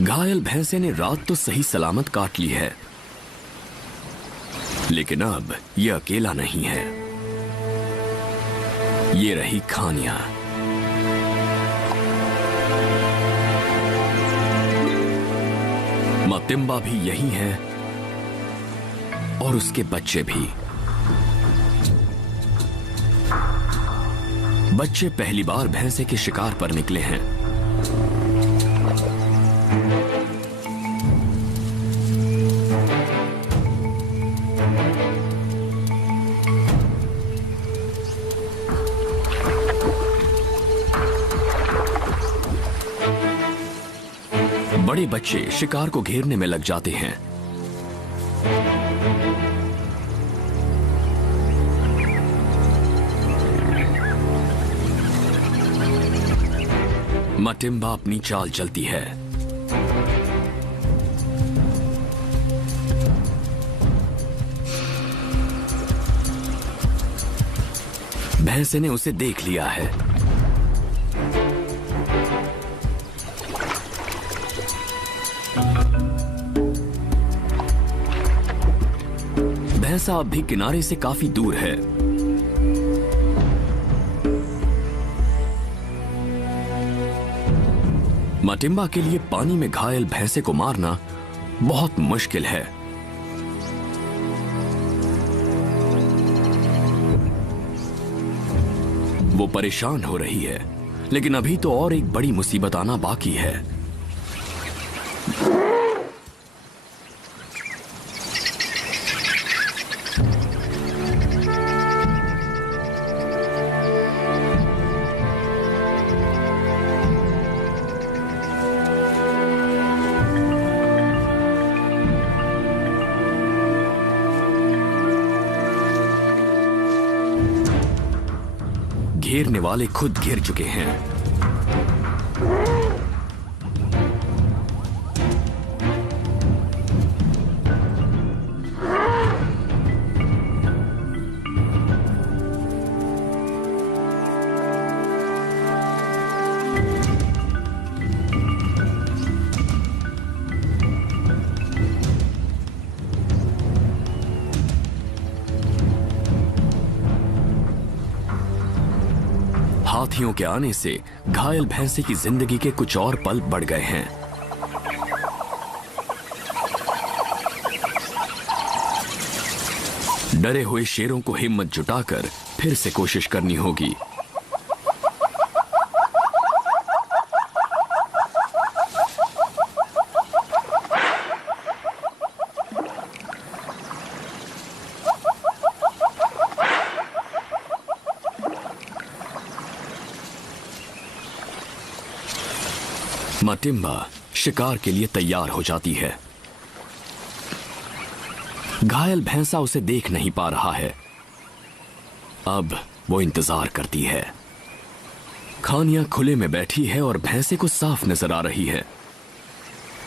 घायल भैंसे ने रात तो सही सलामत काट ली है, लेकिन अब यह अकेला नहीं है। ये रही खानिया। मतिम्बा भी यही है और उसके बच्चे भी। बच्चे पहली बार भैंसे के शिकार पर निकले हैं। बड़े बच्चे शिकार को घेरने में लग जाते हैं। मटिम्बा अपनी चाल चलती है। भैंसे ने उसे देख लिया है। भैंसा अब भी किनारे से काफी दूर है। मटिम्बा के लिए पानी में घायल भैंसे को मारना बहुत मुश्किल है। वो परेशान हो रही है, लेकिन अभी तो और एक बड़ी मुसीबत आना बाकी है। घेरने वाले खुद घिर चुके हैं। हाथियों के आने से घायल भैंसे की जिंदगी के कुछ और पल बढ़ गए हैं। डरे हुए शेरों को हिम्मत जुटाकर फिर से कोशिश करनी होगी। मटिम्बा शिकार के लिए तैयार हो जाती है। घायल भैंसा उसे देख नहीं पा रहा है। अब वो इंतजार करती है। खानिया खुले में बैठी है और भैंसे को साफ नजर आ रही है।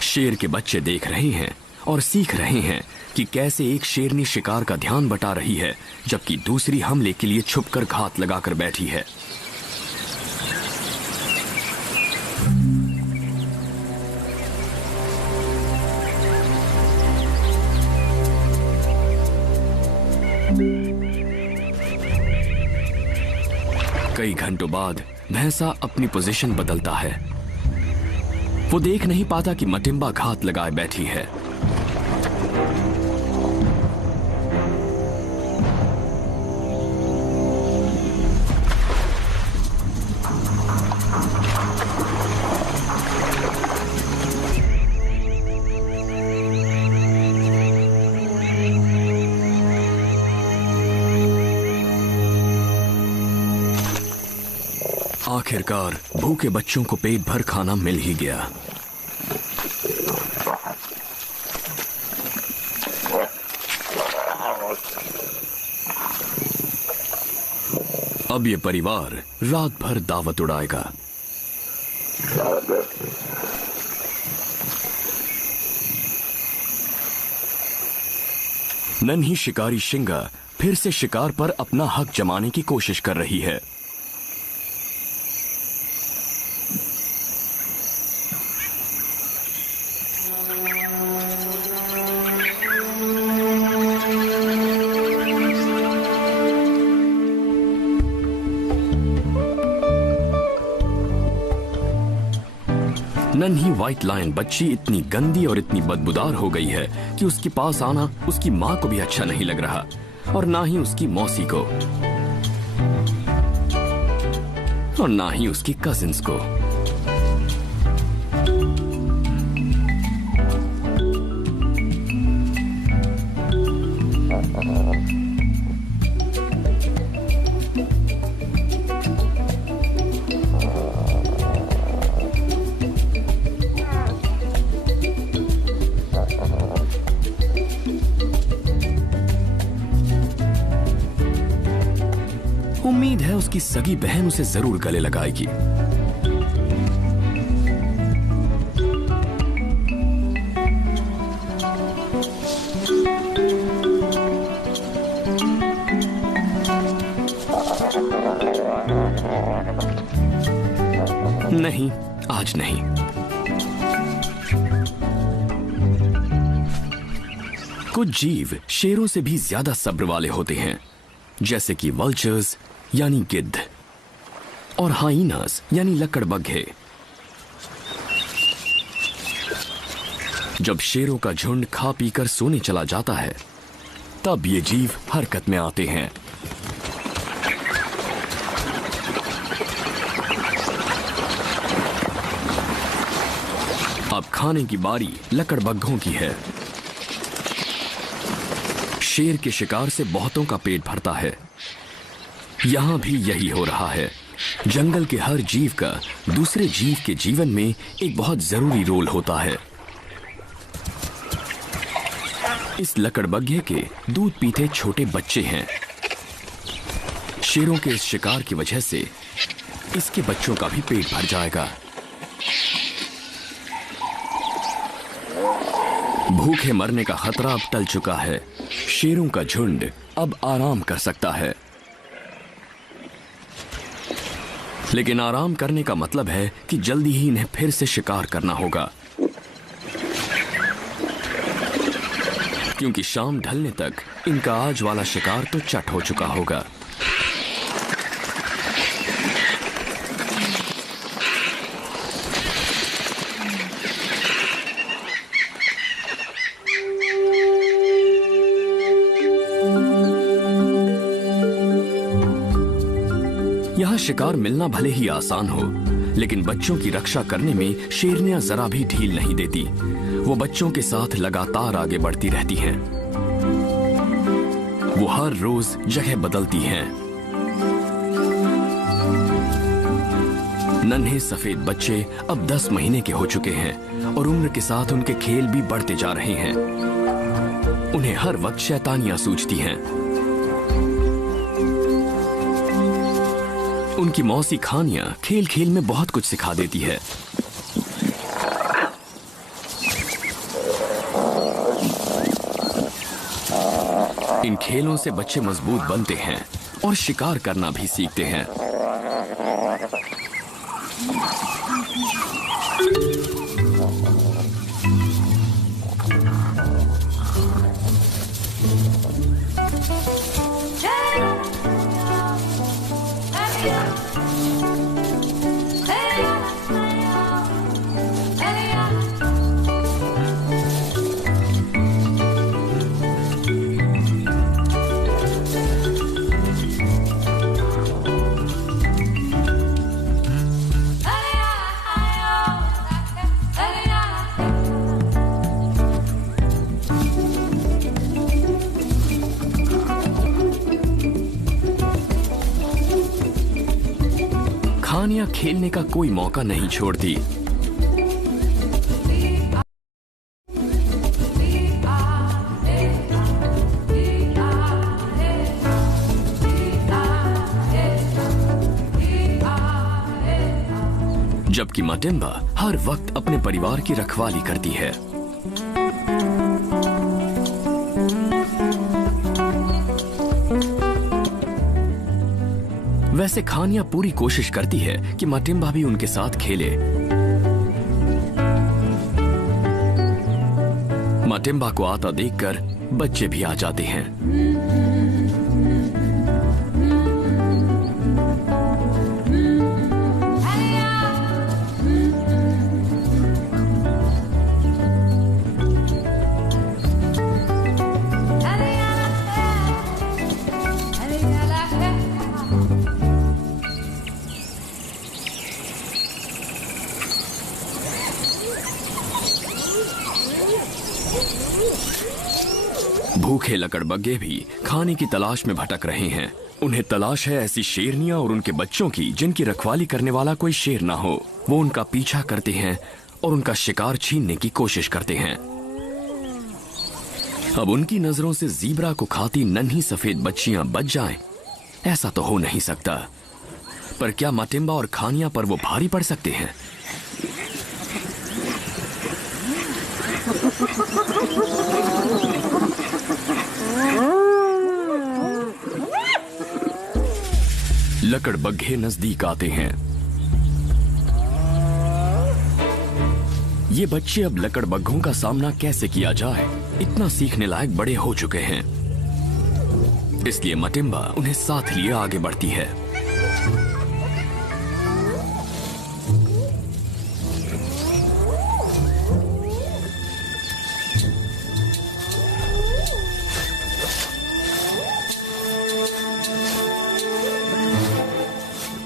शेर के बच्चे देख रहे हैं और सीख रहे हैं कि कैसे एक शेरनी शिकार का ध्यान बटा रही है, जबकि दूसरी हमले के लिए छुपकर घात लगाकर बैठी है। कई घंटों बाद भैंसा अपनी पोजीशन बदलता है। वो देख नहीं पाता कि मटिम्बा घात लगाए बैठी है। आखिरकार भूखे बच्चों को पेट भर खाना मिल ही गया। अब ये परिवार रात भर दावत उड़ाएगा। नन्ही शिकारी शिंगा फिर से शिकार पर अपना हक जमाने की कोशिश कर रही है। नन्ही व्हाइट लायन बच्ची इतनी गंदी और इतनी बदबूदार हो गई है कि उसके पास आना उसकी माँ को भी अच्छा नहीं लग रहा और ना ही उसकी मौसी को और ना ही उसकी कजिन्स को। उम्मीद है उसकी सगी बहन उसे जरूर गले लगाएगी। नहीं, आज नहीं। कुछ जीव शेरों से भी ज्यादा सब्र वाले होते हैं, जैसे कि वल्चर्स यानी गिद्ध और हाइनास यानी लकड़बग्घे। जब शेरों का झुंड खा पीकर सोने चला जाता है, तब ये जीव हरकत में आते हैं। अब खाने की बारी लकड़बग्घों की है। शेर के शिकार से बहुतों का पेट भरता है। यहां भी यही हो रहा है। जंगल के हर जीव का दूसरे जीव के जीवन में एक बहुत जरूरी रोल होता है। इस लकड़बग्घे के दूध पीते छोटे बच्चे हैं। शेरों के इस शिकार की वजह से इसके बच्चों का भी पेट भर जाएगा। भूखे मरने का खतरा अब टल चुका है। शेरों का झुंड अब आराम कर सकता है। लेकिन आराम करने का मतलब है कि जल्दी ही इन्हें फिर से शिकार करना होगा, क्योंकि शाम ढलने तक इनका आज वाला शिकार तो चट हो चुका होगा। यहां शिकार मिलना भले ही आसान हो, लेकिन बच्चों की रक्षा करने में शेरनियां जरा भी ढील नहीं देती। वो बच्चों के साथ लगातार आगे बढ़ती रहती हैं। वो हर रोज जगह बदलती हैं। नन्हे सफेद बच्चे अब 10 महीने के हो चुके हैं और उम्र के साथ उनके खेल भी बढ़ते जा रहे हैं। उन्हें हर वक्त शैतानियां सूझती हैं। उनकी मौसी खानियां खेल खेल में बहुत कुछ सिखा देती है। इन खेलों से बच्चे मजबूत बनते हैं और शिकार करना भी सीखते हैं। खानियां खेलने का कोई मौका नहीं छोड़ती। जबकि मटिम्बा हर वक्त अपने परिवार की रखवाली करती है। वैसे खानियां पूरी कोशिश करती है कि मटिम्बा भी उनके साथ खेले। मटिम्बा को आता देखकर बच्चे भी आ जाते हैं। भूखे लकड़बग्घे भी खाने की तलाश में भटक रहे हैं। उन्हें तलाश है ऐसी शेरनियां और उनके बच्चों की जिनकी रखवाली करने वाला कोई शेर ना हो। वो उनका पीछा करते हैं और उनका शिकार छीनने की कोशिश करते हैं। अब उनकी नजरों से ज़ीब्रा को खाती नन्ही सफेद बच्चियां बच जाएं, ऐसा तो हो नहीं सकता। पर क्या मटिम्बा और खानिया पर वो भारी पड़ सकते हैं? लकड़बग्घे नजदीक आते हैं। ये बच्चे अब लकड़बग्घों का सामना कैसे किया जाए, इतना सीखने लायक बड़े हो चुके हैं। इसलिए मटिम्बा उन्हें साथ लिए आगे बढ़ती है।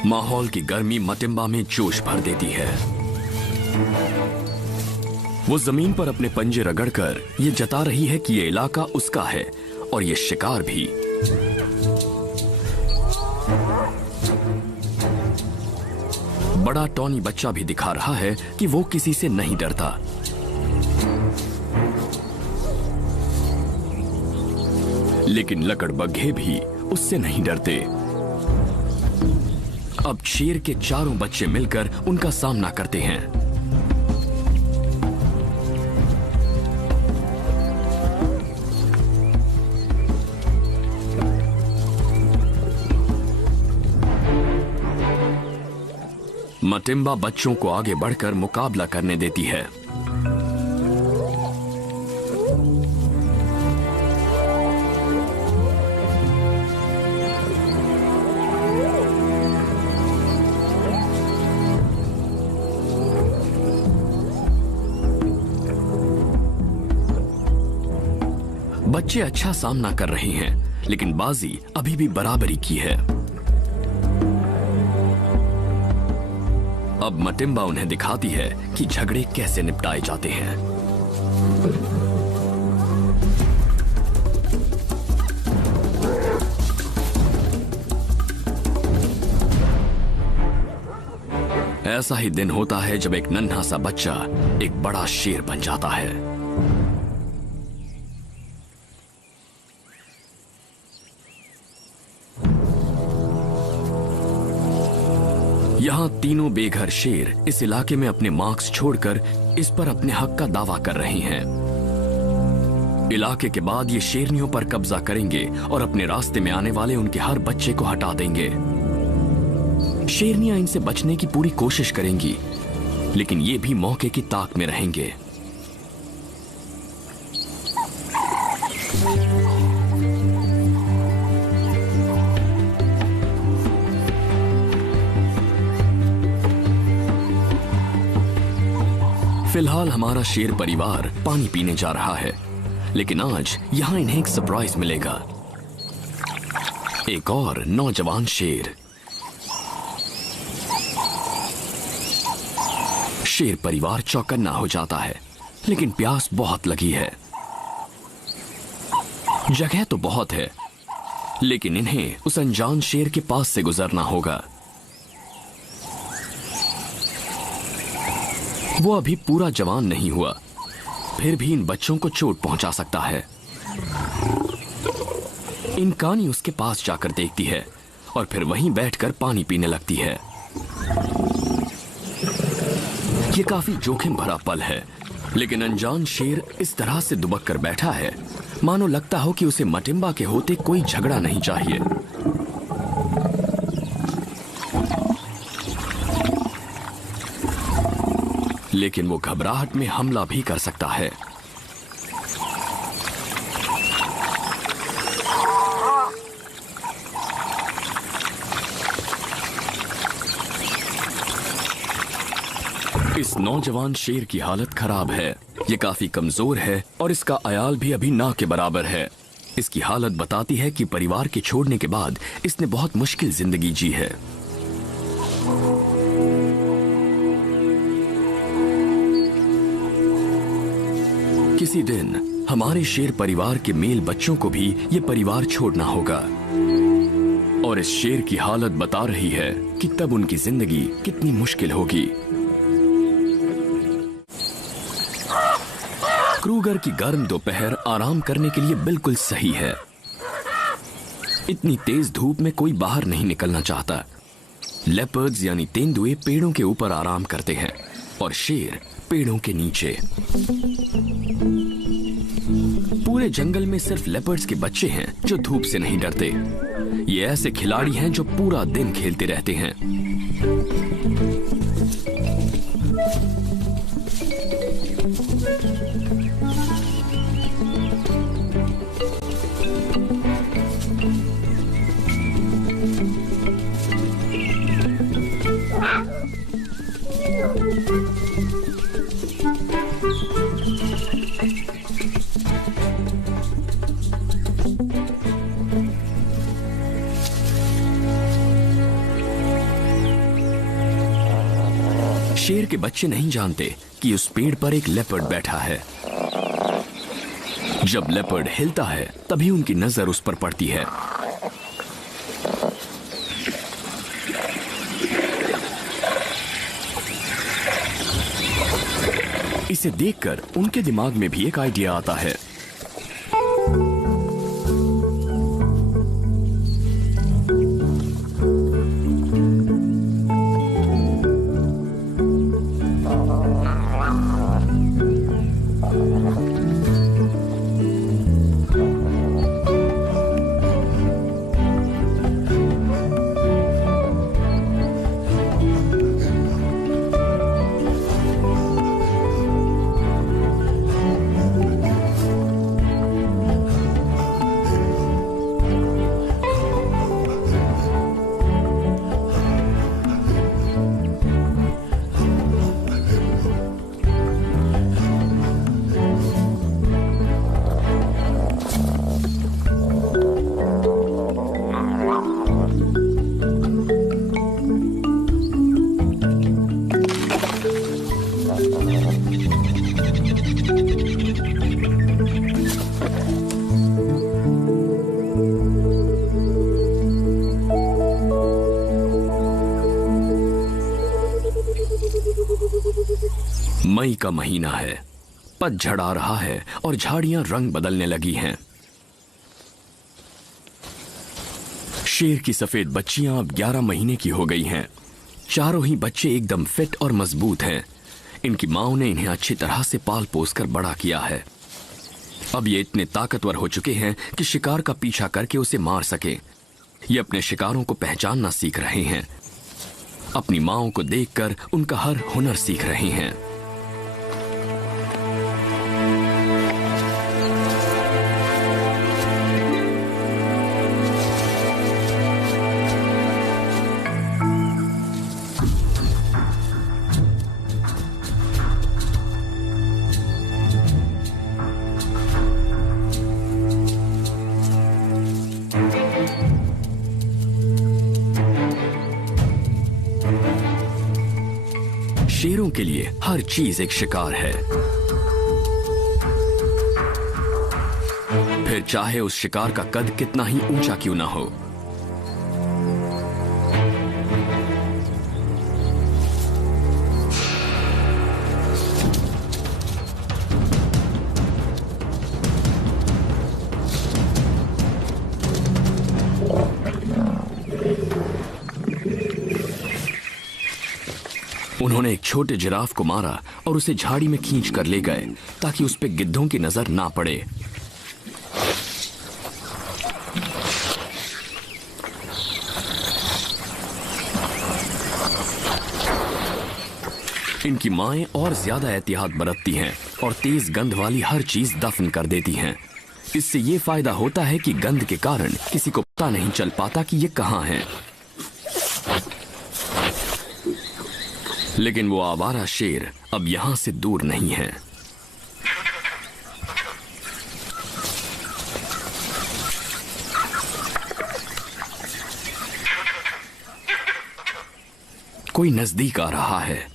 माहौल की गर्मी मटिम्बा में जोश भर देती है। वो जमीन पर अपने पंजे रगड़कर ये जता रही है कि ये इलाका उसका है और ये शिकार भी। बड़ा टॉनी बच्चा भी दिखा रहा है कि वो किसी से नहीं डरता। लेकिन लकड़बग्घे भी उससे नहीं डरते। अब शेर के चारों बच्चे मिलकर उनका सामना करते हैं। मटिम्बा बच्चों को आगे बढ़कर मुकाबला करने देती है। बच्चे अच्छा सामना कर रहे हैं, लेकिन बाजी अभी भी बराबरी की है। अब मटिम्बा उन्हें दिखाती है कि झगड़े कैसे निपटाए जाते हैं। ऐसा ही दिन होता है जब एक नन्हा सा बच्चा एक बड़ा शेर बन जाता है। यहां तीनों बेघर शेर इस इलाके में अपने मार्क्स छोड़कर इस पर अपने हक का दावा कर रहे हैं। इलाके के बाद ये शेरनियों पर कब्जा करेंगे और अपने रास्ते में आने वाले उनके हर बच्चे को हटा देंगे। शेरनियां इनसे बचने की पूरी कोशिश करेंगी, लेकिन ये भी मौके की ताक में रहेंगे। फिलहाल हमारा शेर परिवार पानी पीने जा रहा है, लेकिन आज यहां इन्हें एक सरप्राइज मिलेगा। एक और नौजवान शेर। शेर परिवार चौकन्ना हो जाता है, लेकिन प्यास बहुत लगी है। जगह तो बहुत है, लेकिन इन्हें उस अनजान शेर के पास से गुजरना होगा। वो अभी पूरा जवान नहीं हुआ, फिर भी इन बच्चों को चोट पहुंचा सकता है। इनकानी उसके पास जाकर देखती है और फिर वहीं बैठकर पानी पीने लगती है। ये काफी जोखिम भरा पल है, लेकिन अनजान शेर इस तरह से दुबक कर बैठा है मानो लगता हो कि उसे मटिम्बा के होते कोई झगड़ा नहीं चाहिए। लेकिन वो घबराहट में हमला भी कर सकता है। इस नौजवान शेर की हालत खराब है। ये काफी कमजोर है और इसका अयाल भी अभी ना के बराबर है। इसकी हालत बताती है कि परिवार के छोड़ने के बाद इसने बहुत मुश्किल जिंदगी जी है। किसी दिन हमारे शेर परिवार के मेल बच्चों को भी ये परिवार छोड़ना होगा। और इस शेर की हालत बता रही है कि तब उनकी जिंदगी कितनी मुश्किल होगी। क्रूगर की गर्म दोपहर आराम करने के लिए बिल्कुल सही है। इतनी तेज धूप में कोई बाहर नहीं निकलना चाहता। लेपर्ड्स यानी तेंदुए पेड़ों के ऊपर आराम करते हैं और शेर पेड़ों के नीचे। पूरे जंगल में सिर्फ लेपर्ड्स के बच्चे हैं जो धूप से नहीं डरते। ये ऐसे खिलाड़ी हैं जो पूरा दिन खेलते रहते हैं। शेर के बच्चे नहीं जानते कि उस पेड़ पर एक लेपर्ड बैठा है। जब लेपर्ड हिलता है तभी उनकी नजर उस पर पड़ती है। इसे देखकर उनके दिमाग में भी एक आइडिया आता है। मई का महीना है, पतझड़ आ रहा है और झाड़ियां रंग बदलने लगी हैं। शेर की सफेद बच्चियां अब 11 महीने की हो गई हैं। चारों ही बच्चे एकदम फिट और मजबूत हैं। इनकी माओ ने इन्हें अच्छी तरह से पाल पोस कर बड़ा किया है। अब ये इतने ताकतवर हो चुके हैं कि शिकार का पीछा करके उसे मार सके। ये अपने शिकारों को पहचानना सीख रहे हैं। अपनी माओ को देखकर उनका हर हुनर सीख रहे हैं। शेरों के लिए हर चीज एक शिकार है, फिर चाहे उस शिकार का कद कितना ही ऊंचा क्यों ना हो। उन्होंने एक छोटे जिराफ को मारा और उसे झाड़ी में खींच कर ले गए ताकि उस पे गिद्धों की नजर ना पड़े। इनकी माएं और ज्यादा एहतियात बरतती हैं और तेज गंध वाली हर चीज दफन कर देती हैं। इससे ये फायदा होता है कि गंध के कारण किसी को पता नहीं चल पाता कि ये कहां है। लेकिन वो आवारा शेर अब यहां से दूर नहीं है। कोई नजदीक आ रहा है।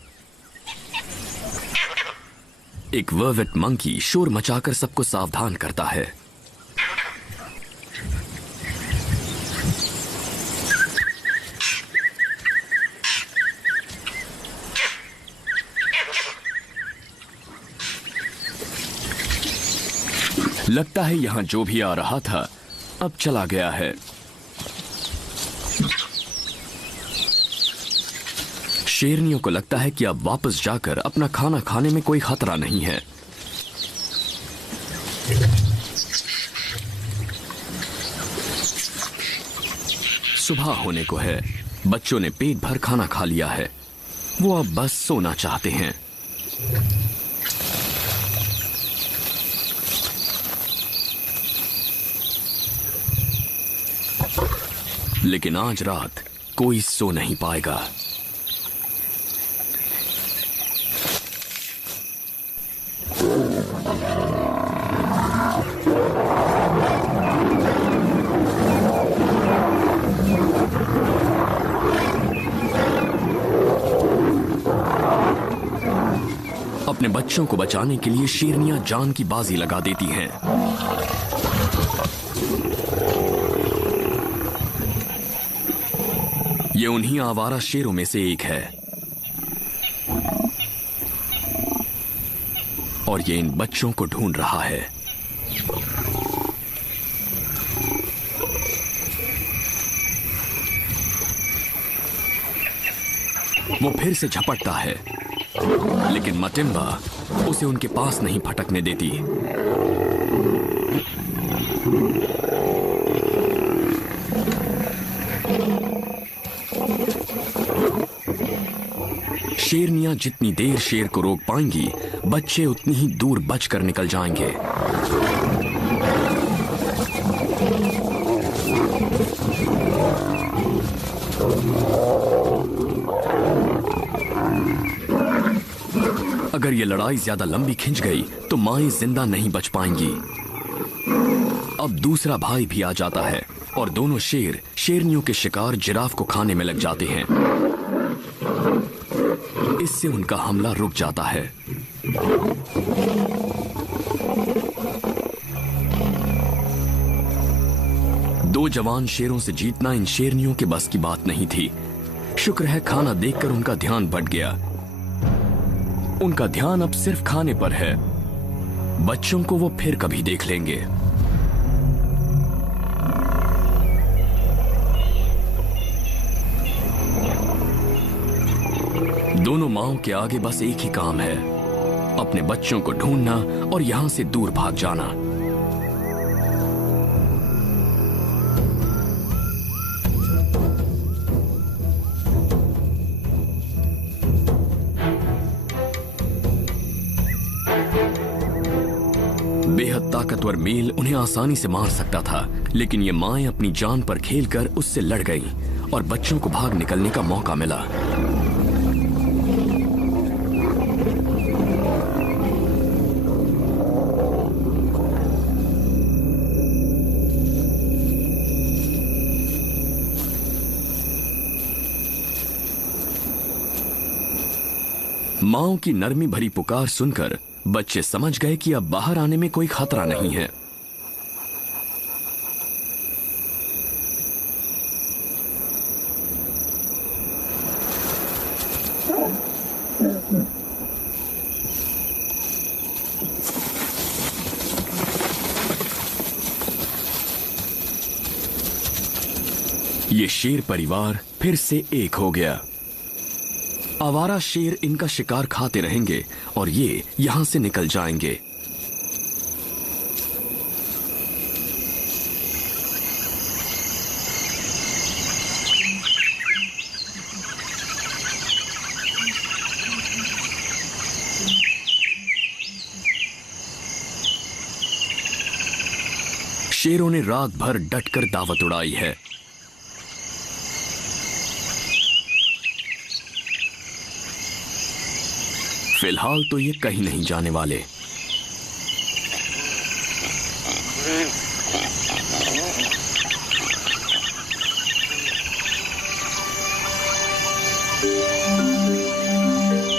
एक वर्वेट मंकी शोर मचाकर सबको सावधान करता है। लगता है यहां जो भी आ रहा था अब चला गया है। शेरनियों को लगता है कि अब वापस जाकर अपना खाना खाने में कोई खतरा नहीं है। सुबह होने को है। बच्चों ने पेट भर खाना खा लिया है। वो अब बस सोना चाहते हैं। लेकिन आज रात कोई सो नहीं पाएगा। अपने बच्चों को बचाने के लिए शेरनियां जान की बाजी लगा देती हैं। ये उन्हीं आवारा शेरों में से एक है और ये इन बच्चों को ढूंढ रहा है। वो फिर से झपटता है, लेकिन मटिम्बा उसे उनके पास नहीं फटकने देती। शेरनियां जितनी देर शेर को रोक पाएंगी, बच्चे उतनी ही दूर बचकर निकल जाएंगे। अगर ये लड़ाई ज्यादा लंबी खिंच गई तो माएं जिंदा नहीं बच पाएंगी। अब दूसरा भाई भी आ जाता है और दोनों शेर शेरनियों के शिकार जिराफ को खाने में लग जाते हैं। इससे उनका हमला रुक जाता है। दो जवान शेरों से जीतना इन शेरनियों के बस की बात नहीं थी। शुक्र है खाना देखकर उनका ध्यान बढ़ गया। उनका ध्यान अब सिर्फ खाने पर है। बच्चों को वो फिर कभी देख लेंगे। दोनों माओं के आगे बस एक ही काम है, अपने बच्चों को ढूंढना और यहां से दूर भाग जाना। बेहद ताकतवर मेल उन्हें आसानी से मार सकता था, लेकिन ये माएं अपनी जान पर खेलकर उससे लड़ गईं और बच्चों को भाग निकलने का मौका मिला। माओ की नरमी भरी पुकार सुनकर बच्चे समझ गए कि अब बाहर आने में कोई खतरा नहीं है। ये शेर परिवार फिर से एक हो गया। आवारा शेर इनका शिकार खाते रहेंगे और ये यहां से निकल जाएंगे। शेरों ने रात भर डटकर दावत उड़ाई है। फिलहाल तो ये कहीं नहीं जाने वाले।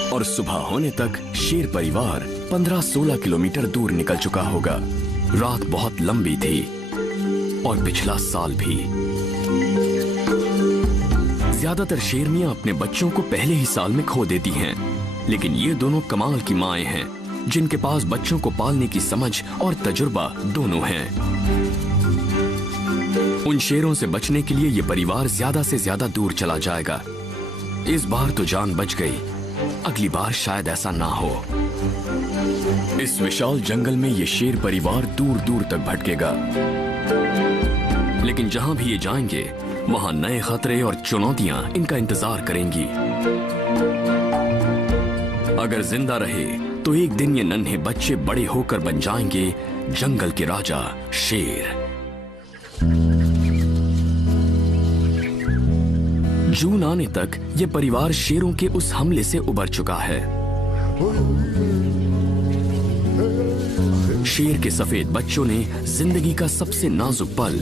और सुबह होने तक शेर परिवार 15-16 किलोमीटर दूर निकल चुका होगा। रात बहुत लंबी थी और पिछला साल भी। ज्यादातर शेरनियां अपने बच्चों को पहले ही साल में खो देती हैं, लेकिन ये दोनों कमाल की माएं हैं जिनके पास बच्चों को पालने की समझ और तजुर्बा दोनों हैं। उन शेरों से बचने के लिए ये परिवार ज्यादा से ज्यादा दूर चला जाएगा। इस बार तो जान बच गई, अगली बार शायद ऐसा ना हो। इस विशाल जंगल में ये शेर परिवार दूर दूर तक भटकेगा, लेकिन जहां भी ये जाएंगे वहां नए खतरे और चुनौतियां इनका इंतजार करेंगी। अगर जिंदा रहे तो एक दिन ये नन्हे बच्चे बड़े होकर बन जाएंगे जंगल के राजा शेर। जून आने तक यह परिवार शेरों के उस हमले से उबर चुका है। शेर के सफेद बच्चों ने जिंदगी का सबसे नाजुक पल,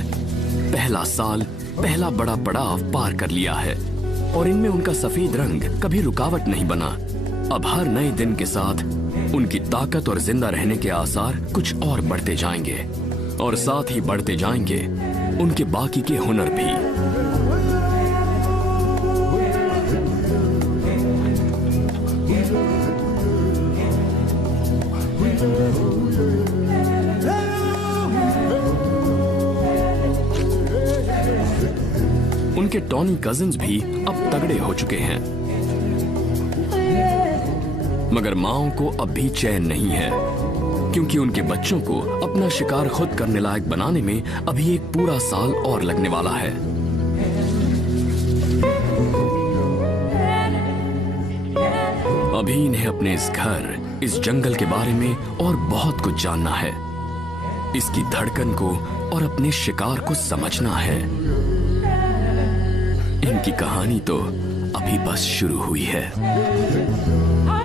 पहला साल, पहला बड़ा पड़ाव पार कर लिया है और इनमें उनका सफेद रंग कभी रुकावट नहीं बना। अब हर नए दिन के साथ उनकी ताकत और जिंदा रहने के आसार कुछ और बढ़ते जाएंगे और साथ ही बढ़ते जाएंगे उनके बाकी के हुनर भी। उनके टॉनी कजिन्स भी अब तगड़े हो चुके हैं, मगर माओं को अब भी चैन नहीं है, क्योंकि उनके बच्चों को अपना शिकार खुद करने लायक बनाने में अभी एक पूरा साल और लगने वाला है। अभी इन्हें अपने इस घर, इस जंगल के बारे में और बहुत कुछ जानना है, इसकी धड़कन को और अपने शिकार को समझना है। इनकी कहानी तो अभी बस शुरू हुई है।